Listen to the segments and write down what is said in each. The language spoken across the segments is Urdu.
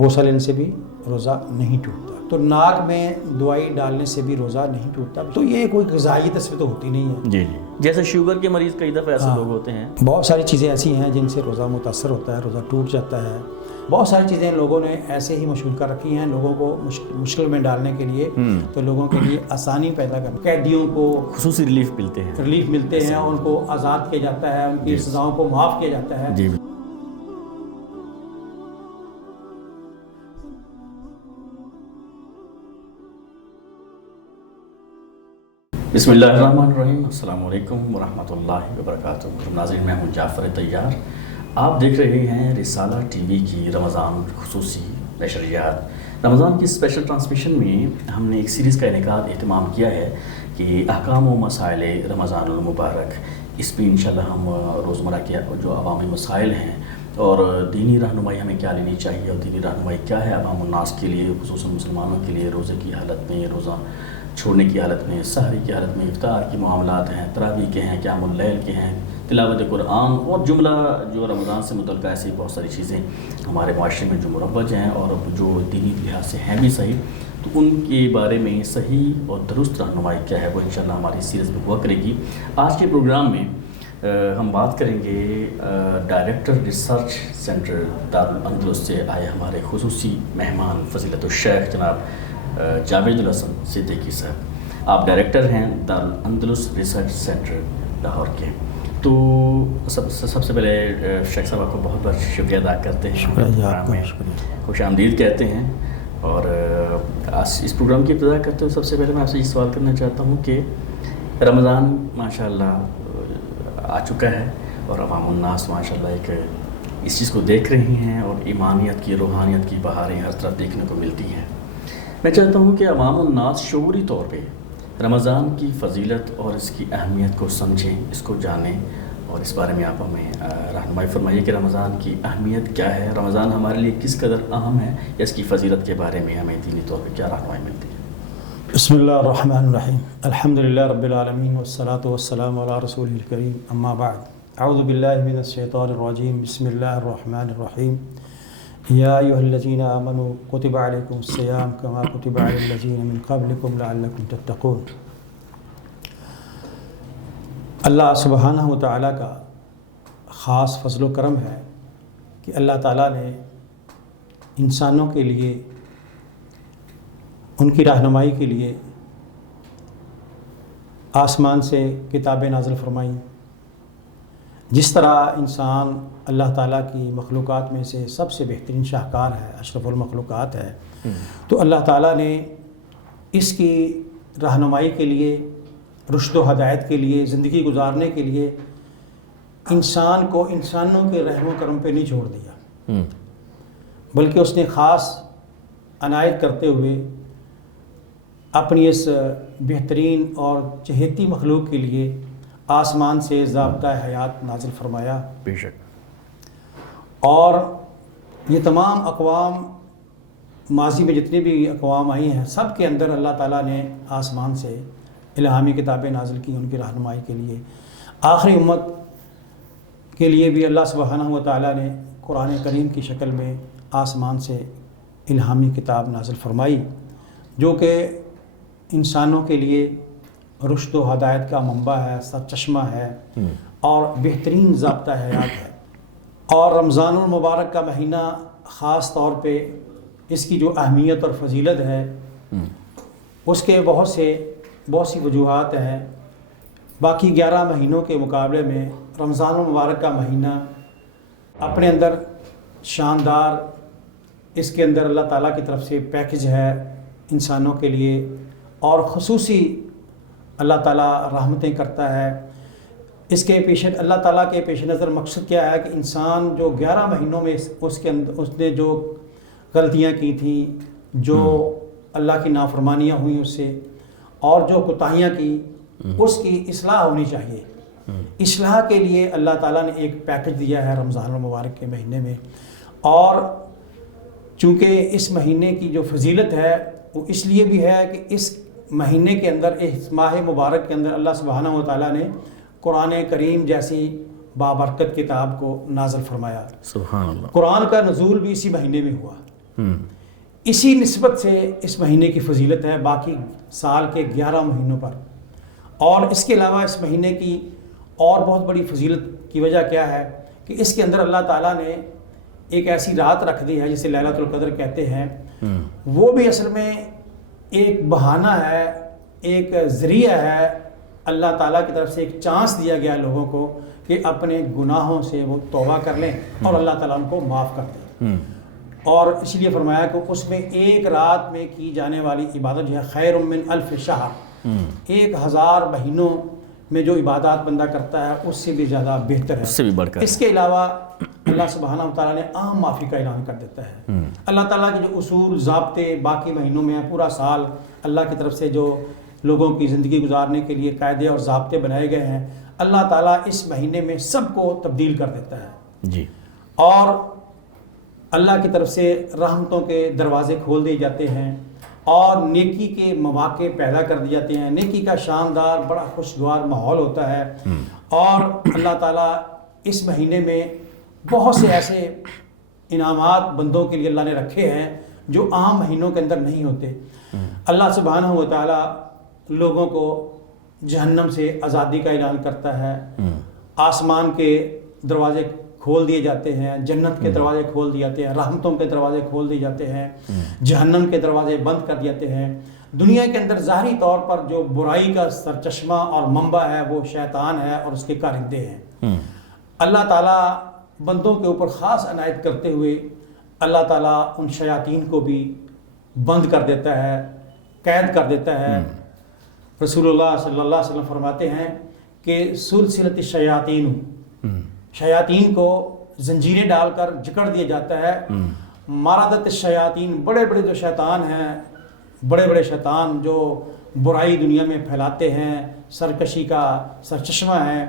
بوسہ لینے سے بھی روزہ نہیں ٹوٹتا، تو ناک میں دوائی ڈالنے سے بھی روزہ نہیں ٹوٹتا. تو یہ کوئی غذائی تصویر تو ہوتی نہیں ہے. جی جی، جیسے شوگر کے مریض کئی دفعہ ایسے لوگ ہوتے ہیں. بہت ساری چیزیں ایسی ہیں جن سے روزہ متاثر ہوتا ہے، روزہ ٹوٹ جاتا ہے. بہت ساری چیزیں لوگوں نے ایسے ہی مشغول کر رکھی ہیں لوگوں کو مشکل میں ڈالنے کے لیے، تو لوگوں کے لیے آسانی پیدا کر، قیدیوں کو خصوصی ریلیف ملتے ہیں، ان کو آزاد کیا جاتا ہے، ان کی سزاؤں کو معاف کیا جاتا ہے. جی. بسم اللہ الرحمن الرحیم. السلام علیکم ورحمۃ اللہ وبرکاتہ. ناظرین، میں ہوں جعفر طیار. آپ دیکھ رہے ہیں رسالہ ٹی وی کی رمضان خصوصی نشریات. رمضان کی اسپیشل ٹرانسمیشن میں ہم نے ایک سیریز کا انعقاد اہتمام کیا ہے کہ احکام و مسائل رمضان المبارک. اس پہ انشاءاللہ ہم روزمرہ کے جو عوامی مسائل ہیں اور دینی رہنمائی ہمیں کیا لینی چاہیے، اور دینی رہنمائی کیا ہے عوام الناس کے لیے، خصوصاً مسلمانوں کے لیے، روزے کی حالت میں، روزہ چھوڑنے کی حالت میں، سحری کی حالت میں، افطار کی معاملات ہیں، تراویح کے ہیں، قیام اللیل کے ہیں، تلاوت قرآن اور جملہ جو رمضان سے متعلقہ ایسی بہت ساری چیزیں ہمارے معاشرے میں جو مروج ہیں اور جو دینی لحاظ سے ہیں بھی صحیح، تو ان کے بارے میں صحیح اور درست رہنمائی کیا ہے وہ انشاءاللہ ہماری سیریز میں ہوا کرے گی. آج کے پروگرام میں ہم بات کریں گے ڈائریکٹر ریسرچ سینٹر دارالاندلس سے آئے ہمارے خصوصی مہمان فضیلت الشیخ جناب جاوید الحسن صدیقی صاحب. آپ ڈائریکٹر ہیں دارالاندلس ریسرچ سینٹر لاہور کے. تو سب سے پہلے شیخ صاحب آپ کو بہت بہت شکریہ ادا کرتے ہیں. شکریہ. خوش آمدید کہتے ہیں. اور اس پروگرام کی ابتدا کرتے ہوئے سب سے پہلے میں آپ سے یہ سوال کرنا چاہتا ہوں کہ رمضان ماشاءاللہ آ چکا ہے اور عوام الناس ماشاءاللہ ایک اس چیز کو دیکھ رہی ہیں اور ایمانیت کی، روحانیت کی بہاریں ہر طرف دیکھنے کو ملتی ہیں. میں چاہتا ہوں کہ عوام الناس شعوری طور پہ رمضان کی فضیلت اور اس کی اہمیت کو سمجھیں، اس کو جانیں، اور اس بارے میں آپ ہمیں رہنمائی فرمائیے کہ رمضان کی اہمیت کیا ہے، رمضان ہمارے لیے کس قدر اہم ہے، یا اس کی فضیلت کے بارے میں ہمیں دینی طور پہ کیا رہنمائی ملتی ہے. بسم اللہ الرحمن الرحیم. الحمدللہ رب العالمین والصلاة والسلام علی رسولہ الکریم. اما بعد، اعوذ باللہ من الشیطان الرجیم. بسم اللہ الرحمن الرحیم. یا ایھا الذین آمنوا کتب علیکم الصیام کما کتب علی الذین من قبلکم لعلکم تتقون. اللہ سبحانہ و تعالیٰ کا خاص فضل و کرم ہے کہ اللہ تعالیٰ نے انسانوں کے لیے، ان کی رہنمائی کے لیے آسمان سے کتابیں نازل فرمائیں. جس طرح انسان اللہ تعالیٰ کی مخلوقات میں سے سب سے بہترین شاہکار ہے، اشرف المخلوقات ہے، تو اللہ تعالیٰ نے اس کی رہنمائی کے لیے، رشد و ہدایت کے لیے، زندگی گزارنے کے لیے انسان کو انسانوں کے رحم و کرم پہ نہیں چھوڑ دیا، بلکہ اس نے خاص عنایت کرتے ہوئے اپنی اس بہترین اور چہیتی مخلوق کے لیے آسمان سے ضابطۂ حیات نازل فرمایا. بے شک. اور یہ تمام اقوام، ماضی میں جتنی بھی اقوام آئی ہیں، سب کے اندر اللہ تعالیٰ نے آسمان سے الہامی کتابیں نازل کی ان کی رہنمائی کے لیے. آخری امت کے لیے بھی اللہ سبحانہ و تعالیٰ نے قرآن کریم کی شکل میں آسمان سے الہامی کتاب نازل فرمائی، جو کہ انسانوں کے لیے رشد و ہدایت کا منبع ہے، سرچشمہ ہے اور بہترین ضابطہ حیات ہے. اور رمضان المبارک کا مہینہ خاص طور پہ اس کی جو اہمیت اور فضیلت ہے اس کے بہت سی وجوہات ہیں. باقی 11 مہینوں کے مقابلے میں رمضان المبارک کا مہینہ اپنے اندر شاندار، اس کے اندر اللہ تعالیٰ کی طرف سے پیکج ہے انسانوں کے لیے، اور خصوصی اللہ تعالیٰ رحمتیں کرتا ہے. اس کے اللہ تعالیٰ کے پیش نظر مقصد کیا ہے کہ انسان جو 11 مہینوں میں اس نے جو غلطیاں کی تھیں، جو اللہ کی نافرمانیاں ہوئیں اس سے، اور جو کوتاہیاں کی، اس کی اصلاح ہونی چاہیے. اصلاح کے لیے اللہ تعالیٰ نے ایک پیکج دیا ہے رمضان المبارک کے مہینے میں. اور چونکہ اس مہینے کی جو فضیلت ہے وہ اس لیے بھی ہے کہ اس مہینے کے اندر، اس ماہ مبارک کے اندر اللہ سبحانہ و تعالیٰ نے قرآن کریم جیسی بابرکت کتاب کو نازل فرمایا. سبحان اللہ. قرآن کا نزول بھی اسی مہینے میں ہوا. اسی نسبت سے اس مہینے کی فضیلت ہے باقی سال کے 11 مہینوں پر. اور اس کے علاوہ اس مہینے کی اور بہت بڑی فضیلت کی وجہ کیا ہے کہ اس کے اندر اللہ تعالیٰ نے ایک ایسی رات رکھ دی ہے جسے لیلۃ القدر کہتے ہیں. وہ بھی اصل میں ایک بہانہ ہے, ایک ذریعہ ہے, اللہ تعالیٰ کی طرف سے ایک چانس دیا گیا لوگوں کو کہ اپنے گناہوں سے وہ توبہ کر لیں اور اللہ تعالیٰ ان کو معاف کر دیں. اور اس لیے فرمایا کہ اس میں ایک رات میں کی جانے والی عبادت جو ہے خیر من الف شہر, 1000 مہینوں میں جو عبادات بندہ کرتا ہے اس سے بھی زیادہ بہتر ہے, اس سے بھی بڑھ کر. اس کے علاوہ اللہ سبحانہ و تعالیٰ نے عام معافی کا اعلان کر دیتا ہے. اللہ تعالیٰ کے جو اصول ضابطے باقی مہینوں میں ہیں, پورا سال اللہ کی طرف سے جو لوگوں کی زندگی گزارنے کے لیے قاعدے اور ضابطے بنائے گئے ہیں, اللہ تعالیٰ اس مہینے میں سب کو تبدیل کر دیتا ہے. جی. اور اللہ کی طرف سے رحمتوں کے دروازے کھول دیے جاتے ہیں اور نیکی کے مواقع پیدا کر دیے جاتے ہیں. نیکی کا شاندار بڑا خوشگوار ماحول ہوتا ہے. اور اللہ تعالیٰ اس مہینے میں بہت سے ایسے انعامات بندوں کے لیے اللہ نے رکھے ہیں جو عام مہینوں کے اندر نہیں ہوتے. اللہ سبحانہ و تعالیٰ لوگوں کو جہنم سے آزادی کا اعلان کرتا ہے, آسمان کے دروازے کھول دیے جاتے ہیں, جنت کے دروازے کھول دیے جاتے ہیں, رحمتوں کے دروازے کھول دیے جاتے ہیں, جہنم کے دروازے بند کر دیے جاتے ہیں. دنیا کے اندر ظاہری طور پر جو برائی کا سرچشمہ اور منبع ہے وہ شیطان ہے اور اس کے کارندے ہیں. اللہ تعالیٰ بندوں کے اوپر خاص عنایت کرتے ہوئے اللہ تعالیٰ ان شیاطین کو بھی بند کر دیتا ہے, قید کر دیتا ہے. رسول اللہ صلی اللہ علیہ وسلم فرماتے ہیں کہ سلسلۃ الشیاطین, شیاطین کو زنجیریں ڈال کر جکڑ دیا جاتا ہے. مارادت الشیاطین, بڑے بڑے جو شیطان ہیں, بڑے بڑے شیطان جو برائی دنیا میں پھیلاتے ہیں, سرکشی کا سرچشمہ ہیں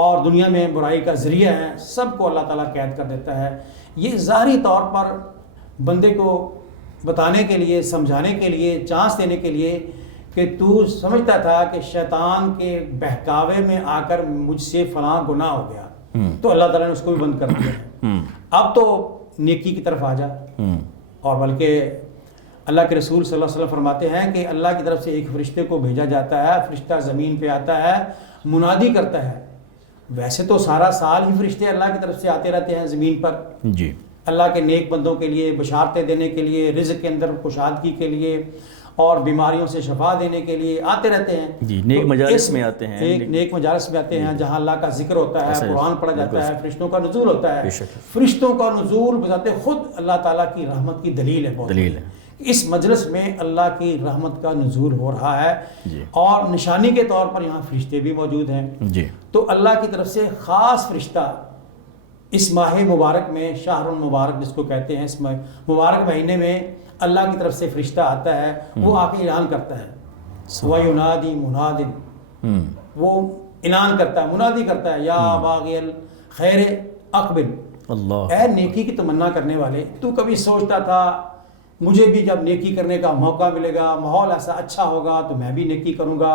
اور دنیا میں برائی کا ذریعہ ہیں, سب کو اللہ تعالیٰ قید کر دیتا ہے. یہ ظاہری طور پر بندے کو بتانے کے لیے, سمجھانے کے لیے, چانس دینے کے لیے کہ تو سمجھتا تھا کہ شیطان کے بہکاوے میں آ کر مجھ سے فلاں گناہ ہو گیا تو اللہ تعالیٰ نے اس کو بھی بند کر دیا, اب تو نیکی کی طرف آ جا. اور بلکہ اللہ کے رسول صلی اللہ علیہ وسلم فرماتے ہیں کہ اللہ کی طرف سے ایک فرشتے کو بھیجا جاتا ہے, فرشتہ زمین پہ آتا ہے, منادی کرتا ہے. ویسے تو سارا سال ہی فرشتے اللہ کی طرف سے آتے رہتے ہیں زمین پر, جی, اللہ کے نیک بندوں کے لیے بشارتیں دینے کے لیے, رزق کے اندر کشادگی کے لیے اور بیماریوں سے شفا دینے کے لیے آتے رہتے ہیں. جی, نیک مجالس میں آتے ہیں, ایک نیک مجالس میں آتے ہیں جہاں اللہ کا ذکر ہوتا ہے, قرآن پڑھا جاتا ہے, فرشتوں کا نزول ہوتا ہے. فرشتوں کا نزول بذات خود اللہ تعالیٰ کی رحمت کی دلیل ہے, دلیل ہے. اس مجلس میں اللہ کی رحمت کا نزول ہو رہا ہے. جی. اور نشانی کے طور پر یہاں فرشتے بھی موجود ہیں. جی. تو اللہ کی طرف سے خاص فرشتہ اس ماہ مبارک میں, شہر المبارک جس کو کہتے ہیں, اس مبارک مہینے میں اللہ کی طرف سے فرشتہ آتا ہے. وہ آ کے اعلان کرتا ہے, وَيُنَادِي مُنَادٍ, وہ اعلان کرتا ہے, منادی کرتا ہے, یا باغی الخیر اقبل, اللہ, اے نیکی کی تمنا کرنے والے, تو کبھی سوچتا تھا مجھے بھی جب نیکی کرنے کا موقع ملے گا, ماحول ایسا اچھا ہوگا تو میں بھی نیکی کروں گا,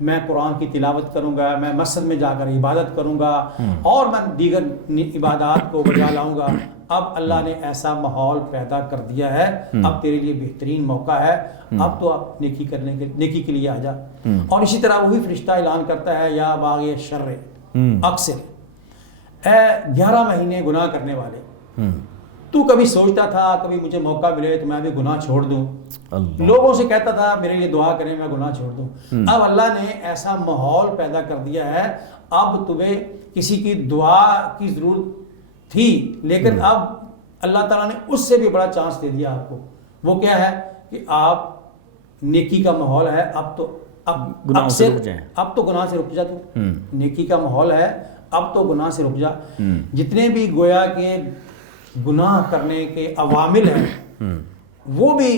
میں قرآن کی تلاوت کروں گا, میں مسجد میں جا کر عبادت کروں گا اور میں دیگر عبادات کو بجا لاؤں گا. اب اللہ نے ایسا ماحول پیدا کر دیا ہے, اب تیرے لیے بہترین موقع ہے, اب تو آپ نیکی کے لیے آ جا. اور اسی طرح وہی فرشتہ اعلان کرتا ہے, یا باغی الشر اقصر, اے 11 مہینے گناہ کرنے والے, تو کبھی سوچتا تھا کبھی مجھے موقع ملے تو میں بھی گناہ چھوڑ دوں, لوگوں سے کہتا تھا میرے لیے دعا کریں میں گناہ چھوڑ دوں. اب اللہ نے ایسا ماحول پیدا کر دیا ہے, اب تمہیں کسی کی دعا کی ضرورت تھی لیکن اب اللہ تعالیٰ نے اس سے بھی بڑا چانس دے دیا آپ کو. وہ کیا ہے کہ آپ نیکی کا ماحول ہے, اب تو گناہ سے رک جا, تو نیکی کا ماحول ہے, اب تو گناہ سے رک جا. جتنے بھی گویا کہ گناہ کرنے کے عوامل ہیں وہ بھی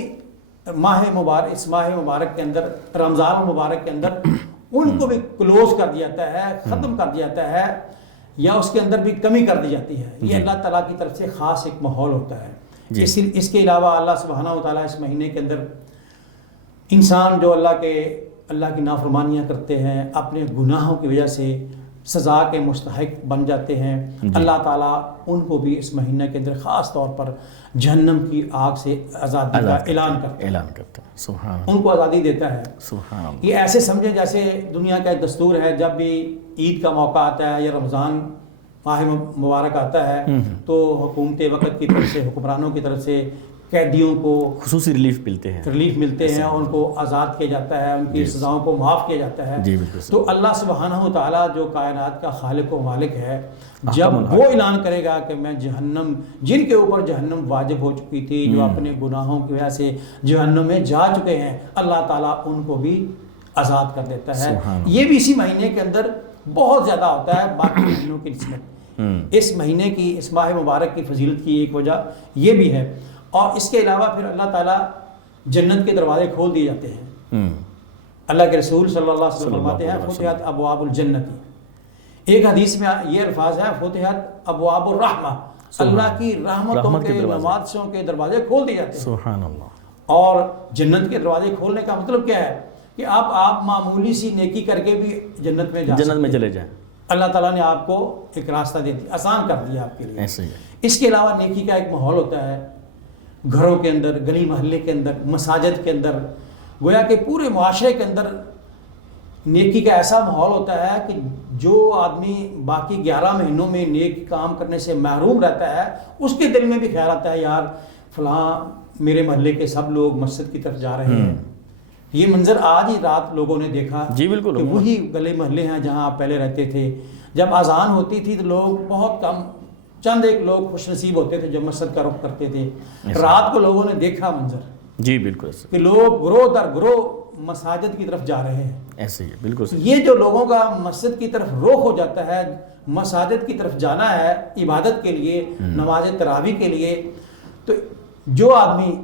اس ماہ مبارک کے اندر, رمضان مبارک کے اندر ان کو بھی کلوز کر دیا جاتا ہے, ختم کر دیا جاتا ہے, یا اس کے اندر بھی کمی کر دی جاتی ہے. یہ اللہ تعالیٰ کی طرف سے خاص ایک ماحول ہوتا ہے. اس کے علاوہ اللہ سبحانہ و تعالیٰ اس مہینے کے اندر انسان جو اللہ کی نافرمانیاں کرتے ہیں, اپنے گناہوں کی وجہ سے سزا کے مستحق بن جاتے ہیں، اللہ تعالیٰ ان کو بھی اس مہینہ کے اندر خاص طور پر جہنم کی آگ سے آزادی کا اعلان کرتا ہے، سبحان ان کو آزادی دیتا ہے۔ سبحان اللہ۔ یہ ایسے سمجھے جیسے دنیا کا ایک دستور ہے، جب بھی عید کا موقع آتا ہے یا رمضان ماہ مبارک آتا ہے تو حکومت وقت کی طرف سے، حکمرانوں کی طرف سے قیدیوں کو خصوصی ریلیف ملتے ہیں، ان کو آزاد کیا جاتا ہے، ان کی سزاؤں کو معاف کیا جاتا ہے۔ جی بالکل۔ تو اللہ سبحانہ و تعالیٰ جو کائنات کا خالق و مالک ہے، جب وہ اعلان کرے گا کہ میں جہنم، جن کے اوپر جہنم واجب ہو چکی تھی، جو اپنے گناہوں کی وجہ سے جہنم میں جا چکے ہیں، اللہ تعالیٰ ان کو بھی آزاد کر دیتا ہے۔ یہ بھی اسی مہینے کے اندر بہت زیادہ ہوتا ہے باقی مہینوں کی نسبت۔ اس مہینے کی، اس ماہ مبارک کی فضیلت کی ایک وجہ یہ بھی ہے، اور اس کے علاوہ پھر اللہ تعالیٰ جنت کے دروازے کھول دیے جاتے ہیں۔ اللہ کے رسول صلی اللہ علیہ وسلم فرماتے ہیں فتحت ابواب الجنت، ایک حدیث میں یہ الفاظ ہے فتحت ابواب الرحمہ، اللہ کی رحمتوں کے نوازشوں کے دروازے کھول دیے جاتے ہیں۔ سبحان اللہ۔ اور جنت کے دروازے کھولنے کا مطلب کیا ہے کہ آپ معمولی سی نیکی کر کے بھی جنت میں چلے جائیں، اللہ تعالیٰ نے آپ کو ایک راستہ دے دیا، آسان کر دیا آپ کے لیے۔ ایسے ہی ہے۔ اس کے علاوہ نیکی کا ایک ماحول ہوتا ہے گھروں کے اندر، گلی محلے کے اندر، مساجد کے اندر، گویا کہ پورے معاشرے کے اندر نیکی کا ایسا ماحول ہوتا ہے کہ جو آدمی باقی 11 مہینوں میں نیک کام کرنے سے محروم رہتا ہے، اس کے دل میں بھی خیال آتا ہے یار فلاں میرے محلے کے سب لوگ مسجد کی طرف جا رہے ہیں۔ یہ منظر آج ہی رات لوگوں نے دیکھا جی بالکل، کہ وہی گلے محلے ہیں جہاں آپ پہلے رہتے تھے، جب اذان ہوتی تھی تو لوگ بہت کم، چند ایک لوگ خوش نصیب ہوتے تھے جو مسجد کا رخ کرتے تھے۔ رات کو لوگوں نے دیکھا منظر، جی بالکل، کہ لوگ گروہ در گروہ مساجد کی طرف جا رہے ہیں۔ ایسے ہی ہے، بالکل۔ یہ جو لوگوں کا مسجد کی طرف رخ ہو جاتا ہے، مساجد کی طرف جانا ہے عبادت کے لیے، نماز تراویح کے لیے، تو جو آدمی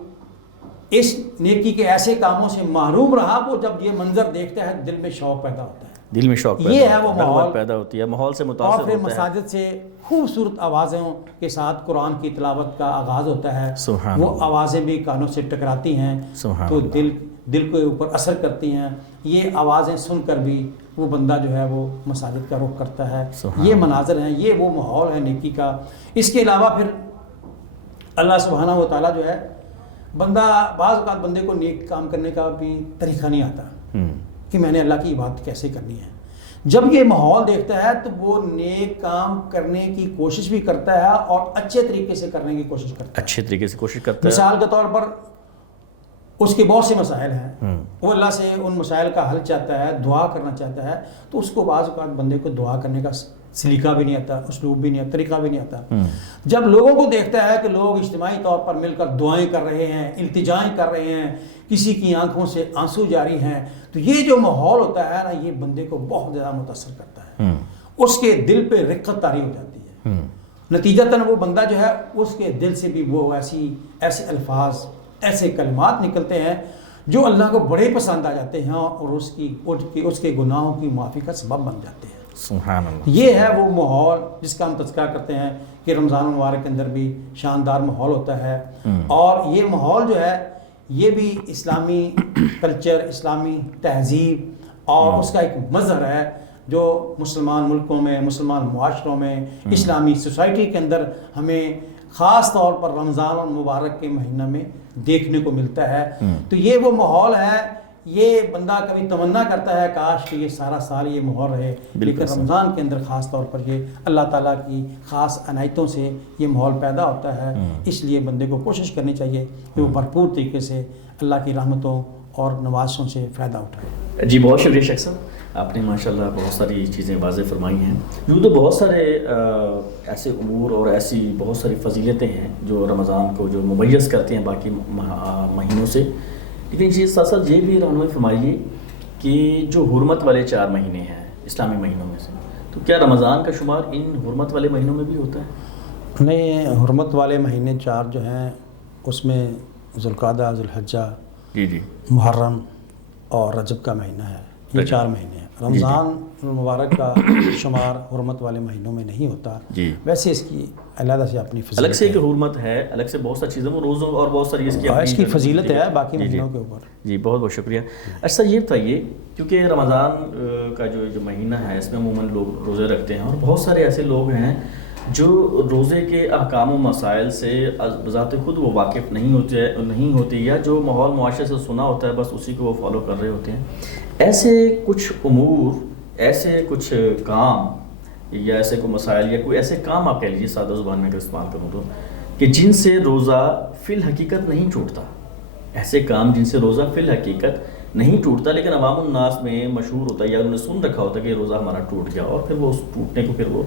اس نیکی کے ایسے کاموں سے محروم رہا، وہ جب یہ منظر دیکھتا ہے دل میں شوق پیدا ہوتا ہے، دل میں شوق یہ ہے وہ ماحول پیدا ہوتی ہے، ماحول سے متاثر اور ہوتا پھر ہے۔ مساجد سے خوبصورت آوازوں کے ساتھ قرآن کی تلاوت کا آغاز ہوتا ہے، سبحان وہ آوازیں بھی کانوں سے ٹکراتی ہیں تو دل کے اوپر اثر کرتی ہیں۔ یہ آوازیں سن کر بھی وہ بندہ جو ہے وہ مساجد کا رخ کرتا ہے۔ یہ مناظر ہیں، یہ وہ ماحول ہے نیکی کا۔ اس کے علاوہ پھر اللہ سبحانہ و تعالیٰ جو ہے، بندہ بعض اوقات بندے کو نیک کام کرنے کا بھی طریقہ نہیں آتا کہ میں نے اللہ کی عبادت کیسے کرنی ہے۔ جب یہ ماحول دیکھتا ہے تو وہ نیک کام کرنے کی کوشش بھی کرتا ہے اور اچھے طریقے سے کرنے کی کوشش کرتا ہے۔ مثال کے طور پر اس کے بہت سے مسائل ہیں، وہ اللہ سے ان مسائل کا حل چاہتا ہے، دعا کرنا چاہتا ہے، تو اس کو بعض اوقات بندے کو دعا کرنے کا سلیقہ بھی نہیں آتا، اسلوب بھی نہیں آتا، طریقہ بھی نہیں آتا۔ جب لوگوں کو دیکھتا ہے کہ لوگ اجتماعی طور پر مل کر دعائیں کر رہے ہیں، التجائیں کر رہے ہیں، کسی کی آنکھوں سے آنسو جاری ہیں، تو یہ جو ماحول ہوتا ہے نا، یہ بندے کو بہت زیادہ متاثر کرتا ہے، اس کے دل پہ رقت طاری ہو جاتی ہے۔ نتیجتاً وہ بندہ جو ہے اس کے دل سے بھی وہ ایسے الفاظ، ایسے کلمات نکلتے ہیں جو اللہ کو بڑے پسند آ جاتے ہیں اور اس کے گناہوں کی معافی کا سبب بن جاتے ہیں۔ سبحان اللہ۔ یہ ہے وہ ماحول جس کا ہم تذکرہ کرتے ہیں کہ رمضان المبارک کے اندر بھی شاندار ماحول ہوتا ہے، اور یہ ماحول جو ہے یہ بھی اسلامی کلچر، اسلامی تہذیب اور اس کا ایک مظہر ہے جو مسلمان ملکوں میں، مسلمان معاشروں میں، اسلامی سوسائٹی کے اندر ہمیں خاص طور پر رمضان المبارک کے مہینہ میں دیکھنے کو ملتا ہے۔ تو یہ وہ ماحول ہے، یہ بندہ کبھی تمنا کرتا ہے کاش کہ یہ سارا سال یہ ماحول رہے، لیکن رمضان کے اندر خاص طور پر یہ اللہ تعالیٰ کی خاص عنایتوں سے یہ ماحول پیدا ہوتا ہے۔ اس لیے بندے کو کوشش کرنی چاہیے کہ وہ بھرپور طریقے سے اللہ کی رحمتوں اور نوازشوں سے فائدہ اٹھائے۔ جی بہت شکریہ شیخ صاحب، آپ نے ماشاءاللہ بہت ساری چیزیں واضح فرمائی ہیں۔ یوں تو بہت سارے ایسے امور اور ایسی بہت ساری فضیلتیں ہیں جو رمضان کو جو ممیز کرتے ہیں باقی مہینوں سے، لیکن جی ساتھ ساتھ یہ بھی رہنمائی فرمائیے کہ جو حرمت والے 4 مہینے ہیں اسلامی مہینوں میں سے، تو کیا رمضان کا شمار ان حرمت والے مہینوں میں بھی ہوتا ہے؟ نہیں، حرمت والے مہینے 4 جو ہیں اس میں ذوالقعدہ، ذوالحجہ، جی محرم اور رجب کا مہینہ ہے۔ یہ 4 مہینے ہیں۔ رمضان المبارک کا شمار حرمت والے مہینوں میں نہیں ہوتا، جی ویسے اس کی علیحدہ سے اپنی الگ فضیلت سے ایک حرمت ہے، الگ سے بہت ساری چیزیں، وہ روزوں اور بہت ساری اس کی فضیلت ہے باقی مہینوں کے اوپر۔ جی بہت بہت شکریہ۔ اچھا یہ بتائیے، کیونکہ رمضان کا جو مہینہ ہے اس میں عموماً لوگ روزے رکھتے ہیں، اور بہت سارے ایسے لوگ ہیں جو روزے کے احکام و مسائل سے بذات خود وہ واقف نہیں ہوتے یا جو ماحول معاشرے سے سنا ہوتا ہے بس اسی کو وہ فالو کر رہے ہوتے ہیں۔ ایسے کچھ امور، ایسے کچھ کام یا ایسے کوئی مسائل یا کوئی ایسے کام آپ کہہ لیجیے سادہ زبان میں اگر استعمال کروں تو، کہ جن سے روزہ فی الحقیقت نہیں ٹوٹتا، ایسے کام جن سے روزہ فی الحقیقت نہیں ٹوٹتا لیکن عوام الناس میں مشہور ہوتا ہے یا انہوں نے سن رکھا ہوتا ہے کہ روزہ ہمارا ٹوٹ گیا، اور پھر وہ اس ٹوٹنے کو پھر وہ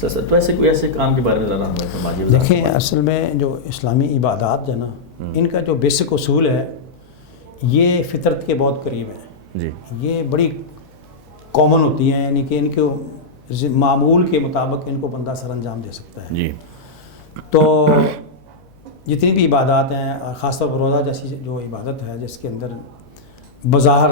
تو ایسے کام کے بارے میں ذرا ہمیں فرمائیے۔ دیکھیں اصل میں جو اسلامی عبادات جو نا، ان کا جو بیسک اصول ہے یہ فطرت کے بہت قریب ہیں جی، یہ بڑی کامن ہوتی ہیں، یعنی کہ ان کو معمول کے مطابق ان کو بندہ سر انجام دے سکتا ہے۔ جی تو جتنی بھی عبادات ہیں، خاص طور پر روزہ جیسی جو عبادت ہے جس کے اندر بظاہر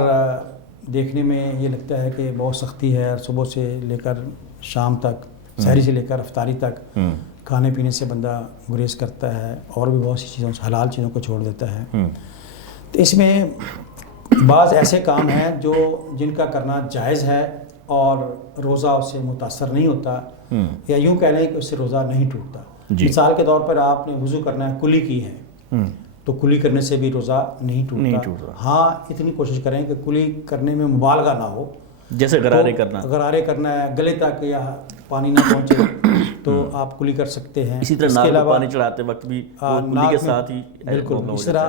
دیکھنے میں یہ لگتا ہے کہ بہت سختی ہے، صبح سے لے کر شام تک، سحری سے لے کر افطاری تک کھانے پینے سے بندہ گریز کرتا ہے اور بھی بہت سی چیزوں حلال چیزوں کو چھوڑ دیتا ہے۔ تو اس میں بعض ایسے کام ہیں جن کا کرنا جائز ہے اور روزہ اس سے متاثر نہیں ہوتا، یا یوں کہہ لیں کہ اس سے روزہ نہیں ٹوٹتا۔ مثال کے طور پر آپ نے وضو کرنا ہے، کلی کی ہے تو کلی کرنے سے بھی روزہ نہیں ٹوٹتا۔ ہاں اتنی کوشش کریں کہ کلی کرنے میں مبالغہ نہ ہو، جیسے غرارے کرنا ہے، گلے تک یا پانی نہ پہنچے تو آپ کلی کر سکتے ہیں۔ اسی طرح ناک میں پانی چڑھاتے وقت بھی کلی کے ساتھ ہی بالکل اس طرح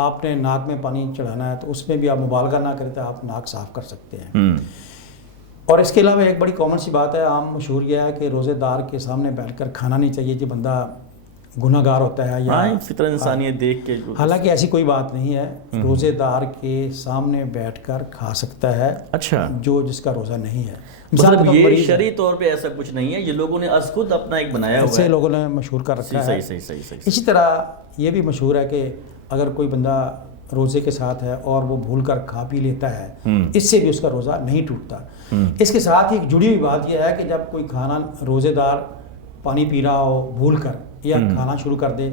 آپ نے ناک میں پانی چڑھانا ہے تو اس میں بھی آپ مبالغہ نہ کریں تو آپ ناک صاف کر سکتے ہیں۔ اور اس کے علاوہ ایک بڑی کامن سی بات ہے، عام مشہور یہ ہے کہ روزے دار کے سامنے بیٹھ کر کھانا نہیں چاہیے جو بندہ گناہ گار ہوتا ہے یا فطرت انسانیت دیکھ کے۔ حالانکہ ایسی کوئی بات نہیں ہے، روزے دار کے سامنے بیٹھ کر کھا سکتا ہے اچھا جو جس کا روزہ نہیں ہے۔ مطلب یہ شرعی طور پہ ایسا کچھ نہیں ہے، یہ لوگوں نے از خود اپنا ایک بنایا ہوا ہے، ایسے لوگوں نے مشہور کر رکھا ہے۔ صحیح۔ اسی طرح یہ بھی مشہور ہے کہ اگر کوئی بندہ روزے کے ساتھ ہے اور وہ بھول کر کھا پی لیتا ہے، اس سے بھی اس کا روزہ نہیں ٹوٹتا۔ اس کے ساتھ ایک جڑی ہوئی بات یہ ہے کہ جب کوئی کھانا روزے دار پانی پی رہا ہو بھول کر یا کھانا شروع کر دے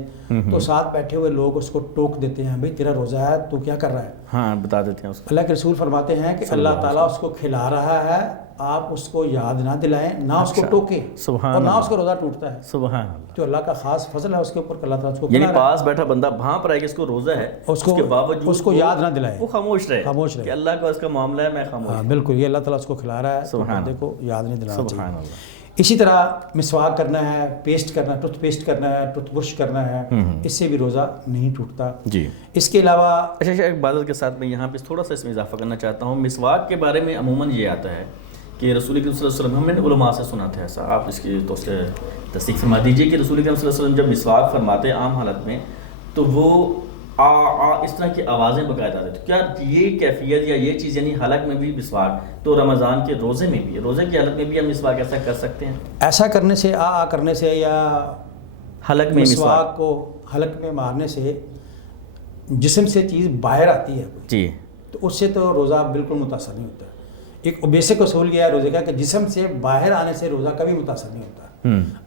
تو ساتھ بیٹھے ہوئے لوگ اس کو ٹوک دیتے ہیں، بھئی تیرا روزہ ہے تو کیا کر رہا ہے؟ ہاں بتا دیتے ہیں اس کو۔ اللہ کے رسول فرماتے ہیں کہ اللہ تعالیٰ اس کو کھلا رہا ہے، آپ اس کو یاد نہ دلائیں، نہ اس کو ٹوکیں اور نہ اس کا روزہ ٹوٹتا ہے۔ سبحان اللہ، تو اللہ کا خاص فضل ہے اس کے اوپر کہ اللہ تعالیٰ اس کو یعنی پاس بیٹھا بندہ بھانپ رہا ہے کہ اس کو روزہ ہے، اس کے باوجود اس کو یاد نہ دلائے، وہ خاموش رہے کہ اللہ کا اس کا معاملہ ہے، میں خاموش۔ بالکل، یہ اللہ تعالیٰ اس کو کھلا رہا ہے، بندے کو یاد نہیں دلانا سبحان چاہیے۔ اللہ۔ اسی طرح مسواک کرنا ہے، پیسٹ کرنا ہے، ٹوتھ پیسٹ کرنا ہے، ٹوتھ برش کرنا ہے، اس سے بھی روزہ نہیں ٹوٹتا۔ جی اس کے علاوہ اچھا عبادت کے ساتھ میں یہاں پہ تھوڑا سا اس میں اضافہ کرنا چاہتا ہوں۔ مسواک کے بارے میں عموماً یہ آتا ہے کہ رسول اکرم صلی اللہ علیہ وسلم، ہم نے علماء سے سنا تھا ایسا، آپ اس کی تو تصدیق فرما دیجیے کہ رسول اکرم صلی اللہ علیہ وسلم جب مسواک فرماتے عام حالت میں تو وہ اس طرح کی آوازیں باقاعدہ آتی تھیں۔ کیا یہ کیفیت یا یہ چیز یعنی حلق میں بھی مسواک، تو رمضان کے روزے میں بھی، روزے کی حالت میں بھی ہم مسواک ایسا کر سکتے ہیں؟ ایسا کرنے سے کرنے سے یا حلق میں مسواک کو حلق میں مارنے سے جسم سے چیز باہر آتی ہے جی، تو اس سے تو روزہ بالکل متاثر نہیں ہوتا۔ ایک بیسک اصول یہ ہے روزے کا کہ جسم سے باہر آنے سے روزہ کبھی متاثر نہیں ہوتا۔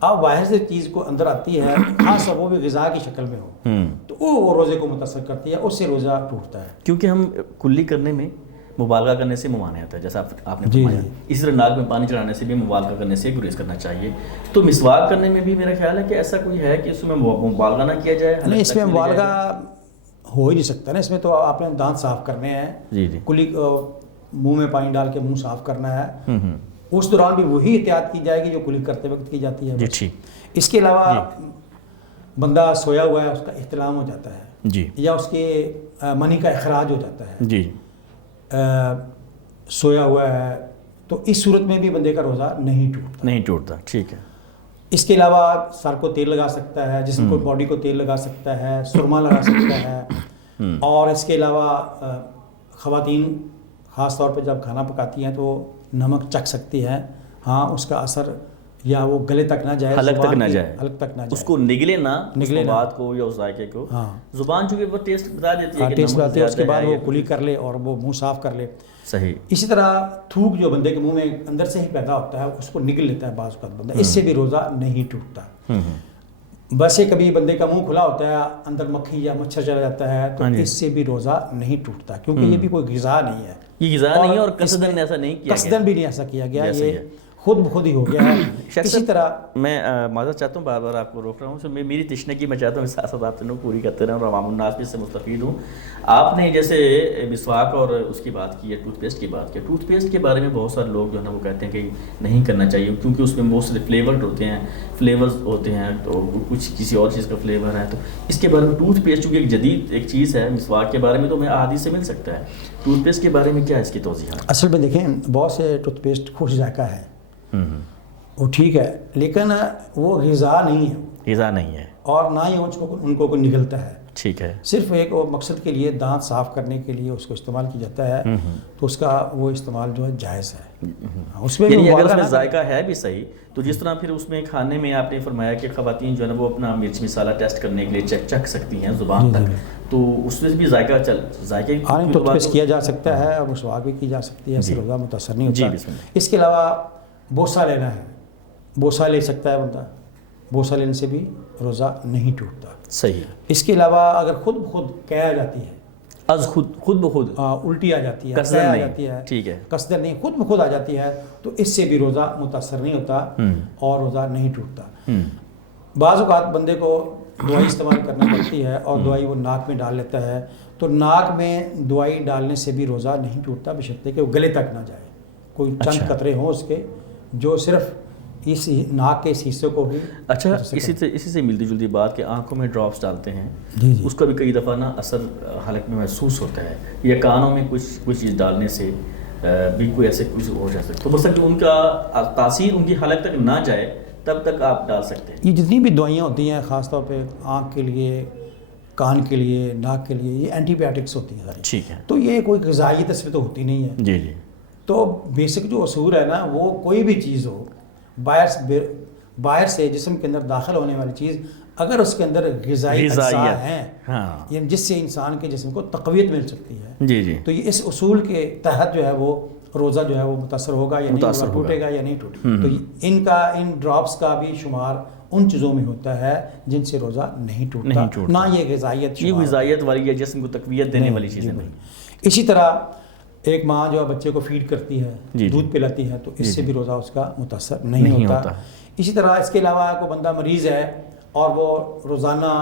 اب باہر سے چیز کو اندر آتی ہے، خاص طور وہ بھی غذا کی شکل میں ہو تو وہ روزے کو متاثر کرتی ہے، اس سے روزہ ٹوٹتا ہے۔ کیونکہ ہم کلی کرنے میں مبالغہ کرنے سے ممانعت ہے، جیسا آپ نے فرمایا۔ اسی طرح ناک میں پانی چڑھانے سے بھی مبالغہ کرنے سے گریز کرنا چاہیے۔ تو مسواک کرنے میں بھی میرا خیال ہے کہ ایسا کوئی ہے کہ اس میں مبالغہ نہ کیا جائے؟ نہیں، اس میں مبالغہ ہو ہی نہیں سکتا نا، اس میں تو آپ نے دانت صاف کرنے ہیں، جی کلی منہ میں پانی ڈال کے منہ صاف کرنا ہے، اس دوران بھی وہی احتیاط کی جائے گی جو کلی کرتے وقت کی جاتی ہے۔ جی ٹھیک۔ اس کے علاوہ بندہ سویا ہوا ہے، اس کا احتلام ہو جاتا ہے جی، یا اس کے منی کا اخراج ہو جاتا ہے جی، سویا ہوا ہے، تو اس صورت میں بھی بندے کا روزہ نہیں ٹوٹتا۔ ٹھیک ہے۔ اس کے علاوہ سر کو تیل لگا سکتا ہے، جسم کو باڈی کو تیل لگا سکتا ہے، سرما لگا سکتا ہے، اور اس کے علاوہ خواتین خاص طور پہ جب کھانا پکاتی ہیں تو نمک چکھ سکتی ہیں، ہاں اس کا اثر یا وہ گلے تک نہ جائے، حلق تک نہ جائے، حلق تک نہ جائے، اس کو نگلے نہ، نگلے اس نہ، بات کو یا اس ذائقے کو. ہاں زبان چونکہ وہ ٹیسٹ بتا دیتی ہے کہ ٹیسٹ نمک بتاتے ہیں، اس کے زیادہ بعد ہے وہ یا کلی کر لے اور وہ منہ صاف کر لے. صحیح. اسی طرح تھوک جو بندے کے منہ میں اندر سے ہی پیدا ہوتا ہے اس کو نگل لیتا ہے بعض اوقات بندہ، اس سے بھی روزہ نہیں ٹوٹتا. ویسے کبھی بندے کا منہ کھلا ہوتا ہے، اندر مکھی یا مچھر چلا جاتا ہے تو اس سے بھی روزہ نہیں ٹوٹتا، کیونکہ یہ بھی کوئی غذا نہیں ہے، یہ غذا نہیں ہے اور قصدن ایسا نہیں کیا گیا، قصدن بھی نہیں ایسا کیا گیا، یہ خود بخود ہی ہو گیا ہے. اسی طرح میں معذرت چاہتا ہوں، بار بار آپ کو روک رہا ہوں، میری تشنگی میں چاہتا ہوں ساتھ ساتھ آپ تینوں پوری کرتے رہیں اور عوام الناس بھی اس سے مستفید ہوں. آپ نے جیسے مسواک اور اس کی بات کی ہے، ٹوتھ پیسٹ کی بات کی ہے، ٹوتھ پیسٹ کے بارے میں بہت سارے لوگ جو ہے نا وہ کہتے ہیں کہ نہیں کرنا چاہیے کیونکہ اس میں بہت سارے فلیورز ہوتے ہیں تو کچھ کسی اور چیز کا فلیور ہے. تو اس کے بارے میں ٹوتھ پیسٹ چونکہ ایک جدید ایک چیز ہے، مسواک کے بارے میں تو میں احادیث سے مل سکتا ہے، ٹوتھ پیسٹ کے بارے میں کیا ہے اس کی توضیحات؟ اصل میں دیکھیں بہت سے ٹوتھ پیسٹ خوش ذائقہ ہے، وہ ٹھیک ہے، لیکن وہ غذا نہیں ہے، غذا نہیں ہے اور نہ ہی ان کو کوئی نگلتا ہے. ٹھیک ہے. صرف ایک مقصد کے لیے دانت صاف کرنے کے لیے اس کو استعمال کیا جاتا ہے، تو اس کا وہ استعمال جو ہے جائز ہے. اس میں یعنی اگر اس میں ذائقہ ہے بھی صحیح تو جس طرح پھر اس میں کھانے میں آپ نے فرمایا کہ خواتین جو ہے نا وہ اپنا مرچ مسالہ ٹیسٹ کرنے کے لیے چکھ سکتی ہیں زبان تک، تو اس میں بھی ذائقے ٹوتھ پیسٹ کیا جا سکتا ہے اور مسواک بھی کی جا سکتی ہے، اس سے روزہ متاثر نہیں ہوتا. اس کے علاوہ بوسہ لینا ہے، بوسہ لے سکتا ہے بندہ، بوسہ لینے سے بھی روزہ نہیں ٹوٹتا. صحیح. اس کے علاوہ اگر خود بخود قے آ جاتی ہے، خود بخود الٹی آ جاتی ہے، قصدن آ نہیں، جاتی ہے، ٹھیک ہے، قصدن نہیں، خود بخود آ جاتی ہے، تو اس سے بھی روزہ متاثر نہیں ہوتا اور روزہ نہیں ٹوٹتا. بعض اوقات بندے کو دوائی استعمال کرنا پڑتی ہے اور دوائی وہ ناک میں ڈال لیتا ہے، تو ناک میں دوائی ڈالنے سے بھی روزہ نہیں ٹوٹتا بشرطے کہ وہ گلے تک نہ جائے، کوئی چند قطرے ہوں اس کے جو صرف اس ناک کے حصے کو بھی. اچھا، اسی سے ملتی جلتی بات کہ آنکھوں میں ڈراپس ڈالتے ہیں، اس کا بھی کئی دفعہ نا اثر حلق میں محسوس ہوتا ہے، یا کانوں میں کچھ چیز ڈالنے سے بھی کوئی ایسے کچھ ہو جا سکتا، تو بس کہ ان کا تاثیر ان کی حلق تک نہ جائے تب تک آپ ڈال سکتے ہیں. یہ جتنی بھی دوائیاں ہوتی ہیں خاص طور پہ آنکھ کے لیے، کان کے لیے، ناک کے لیے، یہ اینٹی بایوٹکس ہوتی ہیں ساری. ٹھیک ہے. تو یہ کوئی غذائی تصویر تو ہوتی نہیں ہے. جی جی. تو بیسک جو اصول ہے نا، وہ کوئی بھی چیز ہو باہر سے جسم کے اندر داخل ہونے والی چیز اگر اس کے اندر غذائی اجزاء ہیں، یعنی جس سے انسان کے جسم کو تقویت مل سکتی ہے، جی جی، تو یہ اس اصول کے تحت جو ہے وہ روزہ جو ہے وہ متاثر ہوگا یا نہیں، ٹوٹے گا یا نہیں ٹوٹے گا. تو ان ڈراپس کا بھی شمار ان چیزوں میں ہوتا ہے جن سے روزہ نہیں ٹوٹتا، نہ یہ غذائیت والی یا جسم کو تقویت دینے والی چیزیں نہیں. اسی طرح ایک ماں جو ہے بچے کو فیڈ کرتی ہے، دودھ پلاتی ہے، تو اس سے بھی روزہ اس کا متاثر نہیں ہوتا. اسی طرح اس کے علاوہ کوئی بندہ مریض ہے اور وہ روزانہ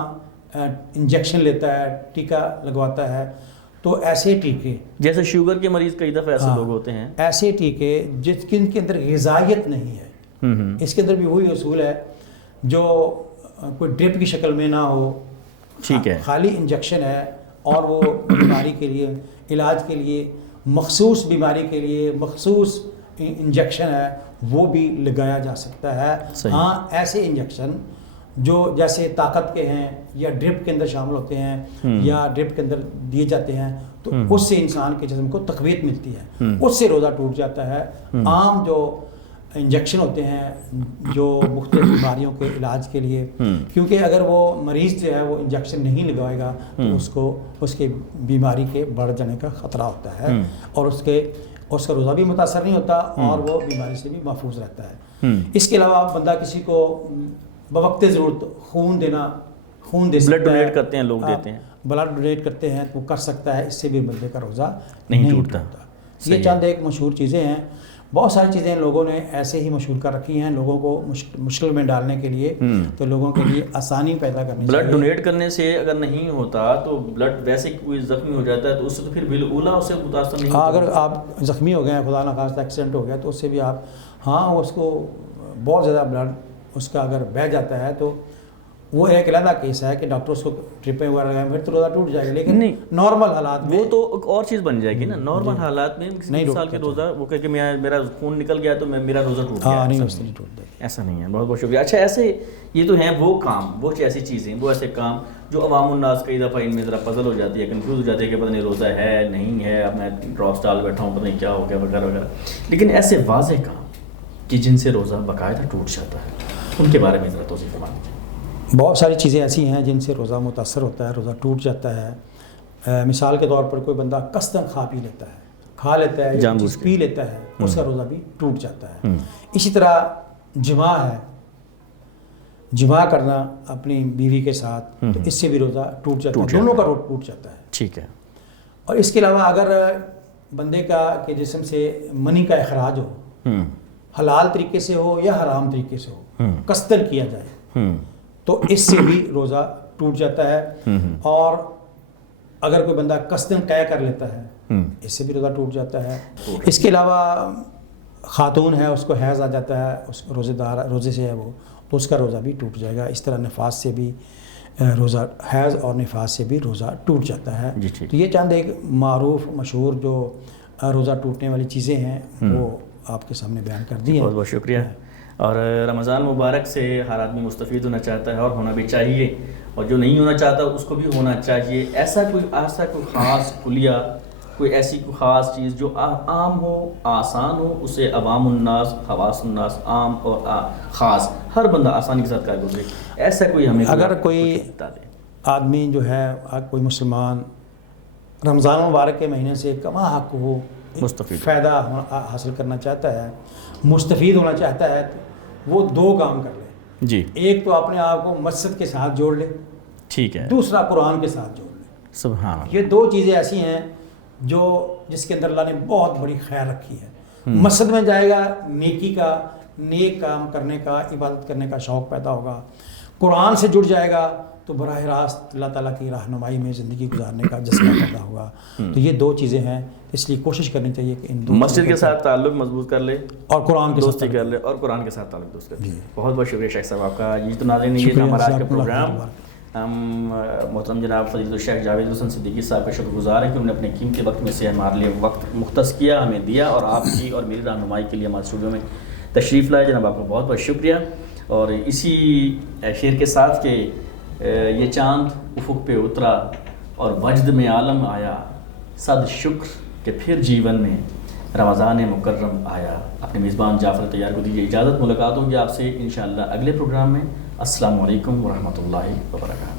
انجیکشن لیتا ہے، ٹیکہ لگواتا ہے، تو ایسے ٹیکے، جیسے شوگر کے مریض کئی دفعہ ایسے لوگ ہوتے ہیں، ایسے ٹیکے جن کے اندر غذائیت نہیں ہے، اس کے اندر بھی وہی اصول ہے جو کوئی ڈرپ کی شکل میں نہ ہو، ٹھیک ہے، خالی انجیکشن ہے اور وہ بیماری کے لیے، علاج کے لیے، مخصوص بیماری کے لیے مخصوص انجیکشن ہے، وہ بھی لگایا جا سکتا ہے. ہاں ایسے انجیکشن جو جیسے طاقت کے ہیں یا ڈرپ کے اندر شامل ہوتے ہیں یا ڈرپ کے اندر دیے جاتے ہیں، تو اس سے انسان کے جسم کو تقویت ملتی ہے، اس سے روزہ ٹوٹ جاتا ہے. عام جو انجیکشن ہوتے ہیں جو مختلف بیماریوں کے علاج کے لیے، کیونکہ اگر وہ مریض جو ہے وہ انجیکشن نہیں لگوائے گا تو اس کے بیماری کے بڑھ جانے کا خطرہ ہوتا ہے اور اس کا روزہ بھی متاثر نہیں ہوتا اور وہ بیماری سے بھی محفوظ رہتا ہے. اس کے علاوہ بندہ کسی کو بوقت ضرورت خون دے سکتا ہے، بلڈ ڈونیٹ کرتے ہیں لوگ، دیتے ہیں، بلڈ ڈونیٹ کرتے ہیں، وہ کر سکتا ہے، اس سے بھی بندے کا روزہ نہیں ٹوٹتا. یہ چند ایک مشہور چیزیں ہیں. بہت ساری چیزیں لوگوں نے ایسے ہی مشہور کر رکھی ہیں لوگوں کو مشکل میں ڈالنے کے لیے، تو لوگوں کے لیے آسانی پیدا کرنی چاہیے. بلڈ ڈونیٹ کرنے سے اگر نہیں ہوتا تو بلڈ ویسے کوئی زخمی ہو جاتا ہے تو اس سے تو پھر بالکل اسے متاثر نہیں ہوتا. اگر آپ زخمی ہو گئے ہیں، خدا نخواستہ ایکسیڈنٹ ہو گیا، تو اس سے بھی آپ اس کو بہت زیادہ بلڈ اس کا اگر بہہ جاتا ہے تو وہ ایک علیحدہ کیس ہے کہ ڈاکٹر اس کو ٹرپیں وغیرہ لگائیں، پھر تو روزہ ٹوٹ جائے گا. لیکن نارمل حالات میں وہ تو ایک اور چیز بن جائے گی نا. نارمل حالات میں کسی سال کے روزہ وہ کہ میرا خون نکل گیا تو میرا روزہ ٹوٹ گیا، ایسا نہیں ہے. بہت بہت شکریہ. اچھا، ایسے یہ تو ہیں وہ کام، وہ ایسی چیزیں، وہ ایسے کام جو عوام الناس کئی دفعہ ان میں ذرا پزل ہو جاتی ہے، کنفیوز ہو جاتی ہے کہ پتہ نہیں روزہ ہے نہیں ہے، اب میں ڈراپس ڈال بیٹھا ہوں، پتہ نہیں کیا ہو گیا وغیرہ وغیرہ. لیکن ایسے واضح کام کہ جن سے روزہ باقاعدہ ٹوٹ جاتا ہے، ان کے بارے میں ذرا توضیح فرما دیجیے۔ بہت ساری چیزیں ایسی ہیں جن سے روزہ متاثر ہوتا ہے، روزہ ٹوٹ جاتا ہے۔ مثال کے طور پر کوئی بندہ قصداً کھا لیتا ہے یا چیز پی لیتا ہے، اس کا روزہ بھی ٹوٹ جاتا ہے۔ اسی طرح جماع ہے، جماع کرنا اپنی بیوی کے ساتھ، تو اس سے بھی روزہ ٹوٹ جاتا ہے، دونوں کا ٹوٹ جاتا ہے۔ ٹھیک ہے۔ اور اس کے علاوہ اگر بندے کا کے جسم سے منی کا اخراج ہو، حلال طریقے سے ہو یا حرام طریقے سے ہو، قصداً کیا جائے، تو اس سے بھی روزہ ٹوٹ جاتا ہے۔ اور اگر کوئی بندہ قصداً قے کر لیتا ہے، اس سے بھی روزہ ٹوٹ جاتا ہے۔ اس کے علاوہ خاتون ہے، اس کو حیض آ جاتا ہے، اس روزے سے ہے وہ، تو اس کا روزہ بھی ٹوٹ جائے گا۔ اس طرح نفاس سے بھی روزہ، حیض اور نفاس سے بھی روزہ ٹوٹ جاتا ہے۔ تو یہ چند ایک معروف مشہور جو روزہ ٹوٹنے والی چیزیں ہیں وہ آپ کے سامنے بیان کر دی ہیں۔ بہت بہت شکریہ۔ اور رمضان مبارک سے ہر آدمی مستفید ہونا چاہتا ہے، اور ہونا بھی چاہیے، اور جو نہیں ہونا چاہتا اس کو بھی ہونا چاہیے۔ ایسا کوئی خاص کلیہ، کوئی ایسی کوئی خاص چیز جو عام ہو، آسان ہو، اسے عوام الناس، خواص الناس، عام اور خاص، ہر بندہ آسانی کے ساتھ کر گزرے، ایسا کوئی ہمیں اگر کوئی آدمی جو ہے، کوئی مسلمان رمضان مبارک کے مہینے سے کما حق ہو، مستفید فائدہ حاصل کرنا چاہتا ہے، مستفید ہونا چاہتا ہے، تو وہ دو کام کر لے۔ جی، ایک تو اپنے آپ کو مسجد کے ساتھ جوڑ لے، ٹھیک ہے، دوسرا قرآن کے ساتھ جوڑ لے۔ سبحان اللہ۔ یہ دو چیزیں ایسی ہیں جو جس کے اندر اللہ نے بہت بڑی خیر رکھی ہے۔ مسجد میں جائے گا، نیکی کا، نیک کام کرنے کا، عبادت کرنے کا شوق پیدا ہوگا۔ قرآن سے جڑ جائے گا تو براہ راست اللہ تعالیٰ کی رہنمائی میں زندگی گزارنے کا جذبہ پیدا ہوگا۔ تو یہ دو چیزیں ہیں، اس لیے کوشش کرنی چاہیے کہ ان دو مسجد کے ساتھ تعلق مضبوط کر لے، اور قرآن کے دوستی ساتھ کر لے، اور قرآن کے ساتھ تعلق درست کر لے۔ جی، بہت بہت شکریہ شیخ صاحب آپ کا۔ یہ تو ناظرین، یہ تھا ہمارا آج کا پروگرام۔ ہم محترم جناب فضیلت الشیخ جاوید حسن صدیقی صاحب کا شکر گزار ہیں کہ انہوں نے اپنے قیمتی وقت میں سے ہمارے لیے وقت مختص کیا، ہمیں دیا، اور آپ کی اور میری رہنمائی کے لیے ہمارے اسٹوڈیو میں تشریف لائے۔ جناب آپ کو بہت بہت شکریہ۔ اور اسی شعر کے ساتھ کہ یہ چاند افق پہ اترا اور وجد میں عالم آیا، صد شکر کہ پھر جیون میں رمضان مکرم آیا، اپنے میزبان جعفر طیار کو دیجیے اجازت۔ ملاقات ہوگی آپ سے انشاءاللہ اگلے پروگرام میں۔ السلام علیکم ورحمۃ اللہ وبرکاتہ۔